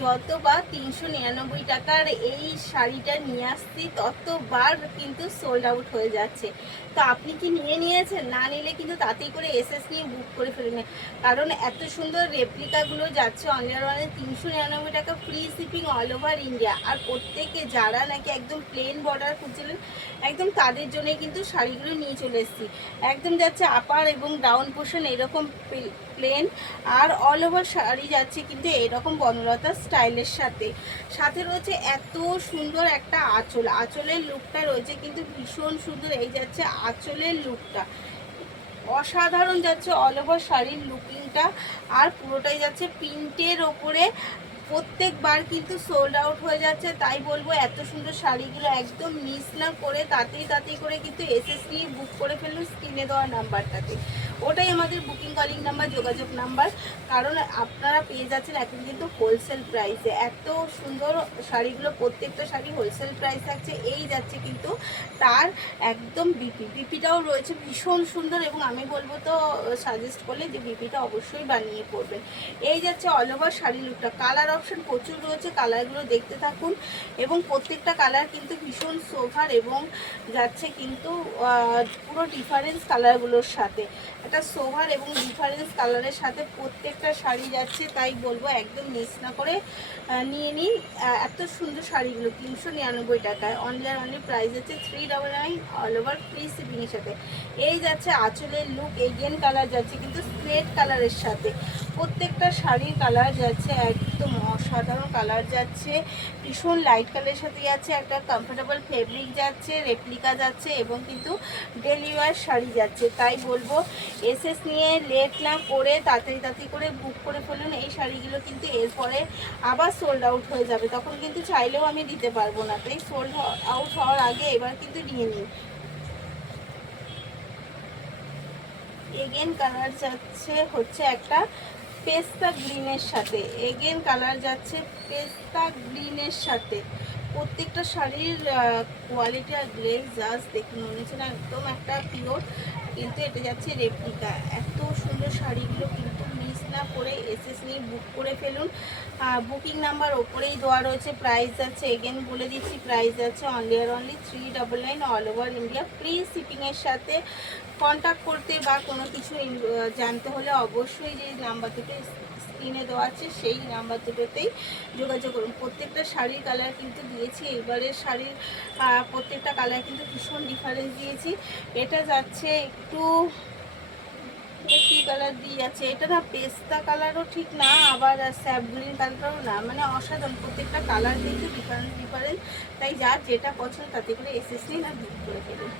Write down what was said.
যতবার 399 টাকার এই শাড়িটা নিয়ে আসছি ততবার কিন্তু সোল্ড আউট হয়ে যাচ্ছে। তো আপনি কি নিয়েছেন? না নিলে কিন্তু তাতেই করে এসএস নিয়ে বুক করে ফেলবেন, কারণ এত সুন্দর রেপ্লিকাগুলো যাচ্ছে অনলাইনে 399 টাকা, free shipping all over India. আর প্রত্যেকে যারা নাকি একদম প্লেন বর্ডার খুঁজছিলেন একদম তাদের জন্যই কিন্তু শাড়িগুলো নিয়ে চলে এসেছি। একদম যাচ্ছে আপার এবং ডাউন পোর্শন এরকম প্লেন, আর অল ওভার শাড়ি যাচ্ছে কিন্তু এরকম বনলতা স্টাইলের সাথে। সাথে রয়েছে এত সুন্দর একটা আঁচল, আঁচলের লুকটা রয়েছে কিন্তু ভীষণ সুন্দর। এই যাচ্ছে আঁচলের লুকটা অসাধারণ যাচ্ছে, অল ওভার শাড়ির লুকিংটা, আর পুরোটাই যাচ্ছে প্রিন্টের ওপরে। প্রত্যেকবার কিন্তু সোল্ড আউট হয়ে যাচ্ছে, তাই বলবো এত সুন্দর শাড়িগুলো একদম মিস না করে তাড়াতাড়ি করে কিন্তু এসএস নিয়ে বুক করে ফেলুন স্ক্রিনে দেওয়া নাম্বারটাতে। ওটাই আমাদের বুকিং কলিং নাম্বার, যোগাযোগ নাম্বার। কারণ আপনারা পেয়ে যাচ্ছেন এখন কিন্তু হোলসেল প্রাইসে এত সুন্দর শাড়িগুলো, প্রত্যেকটা শাড়ি হোলসেল প্রাইস থাকছে। এই যাচ্ছে কিন্তু তার একদম বিপিটাও রয়েছে ভীষণ সুন্দর, এবং আমি বলবো তো সাজেস্ট করলে যে বিপিটা অবশ্যই বানিয়ে পড়বেন। এই যাচ্ছে অল ওভার শাড়ি লুকটা, কালার অপশন প্রচুর রয়েছে, কালারগুলো দেখতে থাকুন। এবং প্রত্যেকটা কালার কিন্তু ভীষণ সোভার এবং যাচ্ছে কিন্তু পুরো ডিফারেন্স কালারগুলোর সাথে, একটা সোভার এবং ডিফারেন্স কালারের সাথে প্রত্যেকটা শাড়ি যাচ্ছে। তাই বলবো একদম মিস না করে নিয়ে নিন এত সুন্দর শাড়িগুলো 399 টাকায়। অনলি প্রাইস হচ্ছে 399 অল ওভার ফ্রি শিপিংয়ের সাথে। এই যাচ্ছে আঁচলের লুক, এগেন কালার যাচ্ছে কিন্তু স্লেট কালারের সাথে। প্রত্যেকটা শাড়ির কালার যাচ্ছে একদম অসাধারণ কালার যাচ্ছে, ভীষণ লাইট কালারের সাথে যাচ্ছে, একটা কমফোর্টেবল ফেব্রিক যাচ্ছে, রেপ্লিকা যাচ্ছে এবং কিন্তু ডেলি ওয়্যার শাড়ি যাচ্ছে। তাই বলবো এসএস নিয়ে লেট না করে তাড়াতাড়ি করে বুক করে ফেলুন। এই শাড়িগুলো কিন্তু এরপরে আবার সোল্ড আউট হয়ে যাবে, তখন কিন্তু চাইলেও আমি দিতে পারবো না। তাই সোল্ড আউট হওয়ার আগে এবার কিন্তু নিয়ে নিন। এগেন কালার যাচ্ছে হচ্ছে একটা পেস্তা গ্রিনের সাথে, এগেন কালার যাচ্ছে পেস্তা গ্রিনের সাথে। প্রত্যেকটা শাড়ির কোয়ালিটি আর গ্লেজ জাস্ট দেখুন, মনে হচ্ছে না একদম একটা পিওর, কিন্তু এটা যাচ্ছে রেপ্লিকা। এত সুন্দর শাড়িগুলো কিন্তু মিস না করে এসএস নিয়ে বুক করে ফেলুন। বুকিং নাম্বার ওপরেই দেওয়া রয়েছে, প্রাইস যাচ্ছে এগেন বলে দিচ্ছি, প্রাইস যাচ্ছে only 399 all over India free শিপিংয়ের সাথে। কন্ট্যাক্ট করতে বা কোনো কিছু জানতে হলে অবশ্যই যে নাম্বার দুটো স্ক্রিনে দেওয়া আছে সেই নাম্বার দুটোতেই যোগাযোগ করুন। প্রত্যেকটা শাড়ির কালার কিন্তু দিয়েছি, এবারের শাড়ির প্রত্যেকটা কালার কিন্তু ভীষণ ডিফারেন্স দিয়েছি। এটা যাচ্ছে একটু কী কালার দিয়ে যাচ্ছে, এটা না পেস্তা কালারও ঠিক না, আবার স্যাপ গ্রিন কালারও না, মানে অসাধারণ প্রত্যেকটা কালার কিন্তু ডিফারেন্স। তাই যার যেটা পছন্দ তাতে করে এসএসসি না বুক করে ফেলুন।